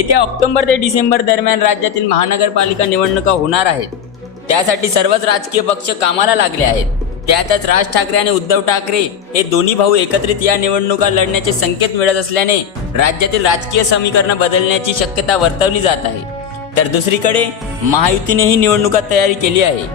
येत्या ऑक्टोबर ते डिसेंबर दरम्यान राज्यातील महानगरपालिका निवडणुका होणार आहेत. त्यासाठी सर्वच राजकीय पक्ष कामाला लागले आहेत. त्यातच राज ठाकरे आणि उद्धव ठाकरे हे दोन्ही भाऊ एकत्रित या निवडणुका लढण्याचे संकेत मिळत असल्याने राज्यातील राजकीय समीकरण बदलण्याची शक्यता वर्तवली जात आहे. तर दुसरीकडे महायुतीने ही निवडणुका तयारी केली आहे.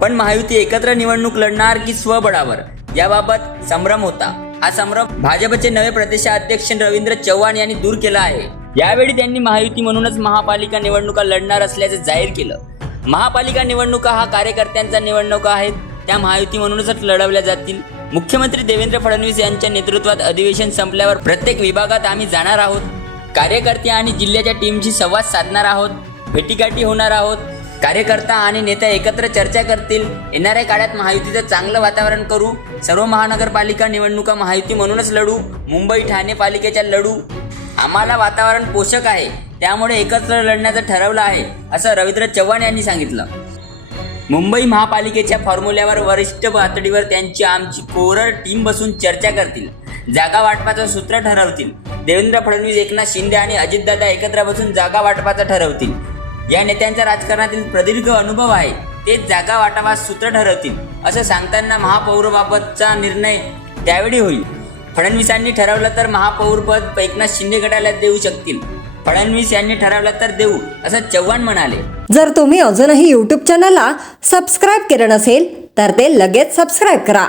पण महायुती एकत्र निवडणूक लढणार की स्वबळावर याबाबत संभ्रम होता. हा संभ्रम भाजपचे नवे प्रदेशाध्यक्ष रवींद्र चव्हाण यांनी दूर केला आहे. यावेळी त्यांनी महायुती म्हणूनच महापालिका निवडणुका लढणार असल्याचे जाहीर केलं. महापालिका निवडणुका हा कार्यकर्त्यांचा निवडणुका आहेत. त्या महायुती म्हणूनच लढवल्या जातील. मुख्यमंत्री देवेंद्र फडणवीस यांच्या नेतृत्वात अधिवेशन संपल्यावर प्रत्येक विभागात आम्ही जाणार आहोत. कार्यकर्ते आणि जिल्ह्याच्या टीमशी संवाद साधणार आहोत. भेटीगाठी होणार आहोत. कार्यकर्ता आणि नेते एकत्र चर्चा करतील. येणाऱ्या काळात महायुतीचं चांगलं वातावरण करू. सर्व महानगरपालिका निवडणुका महायुती म्हणूनच लढू. मुंबई ठाणे पालिकेच्या लढू. आम्हाला वातावरण पोषक आहे, त्यामुळे एकत्र लढण्याचं ठरवलं आहे, असं रवींद्र चव्हाण यांनी सांगितलं. मुंबई महापालिकेच्या फॉर्म्युल्यावर वरिष्ठ पातळीवर त्यांची आमची कोर टीम बसून चर्चा करतील. जागा वाटपाचं सूत्र ठरवतील. देवेंद्र फडणवीस, एकनाथ शिंदे आणि अजितदादा एकत्र बसून जागा वाटपाचं ठरवतील. या नेत्यांचा राजकारणातील प्रदीर्घ अनुभव आहे. तेच जागा वाटपास सूत्र ठरवतील, असं सांगताना महापौरबाबतचा निर्णय त्यावेळी होईल. फडणवीसांनी ठरवलं तर महापौरपद एकनाथ शिंदे गटाला देऊ शकतील. फडणवीस यांनी ठरवलं तर देऊ, असं चव्हाण म्हणाले. जर तुम्ही अजूनही YouTube चॅनलला सबस्क्राईब केलं नसेल तर ते लगेच सबस्क्राईब करा.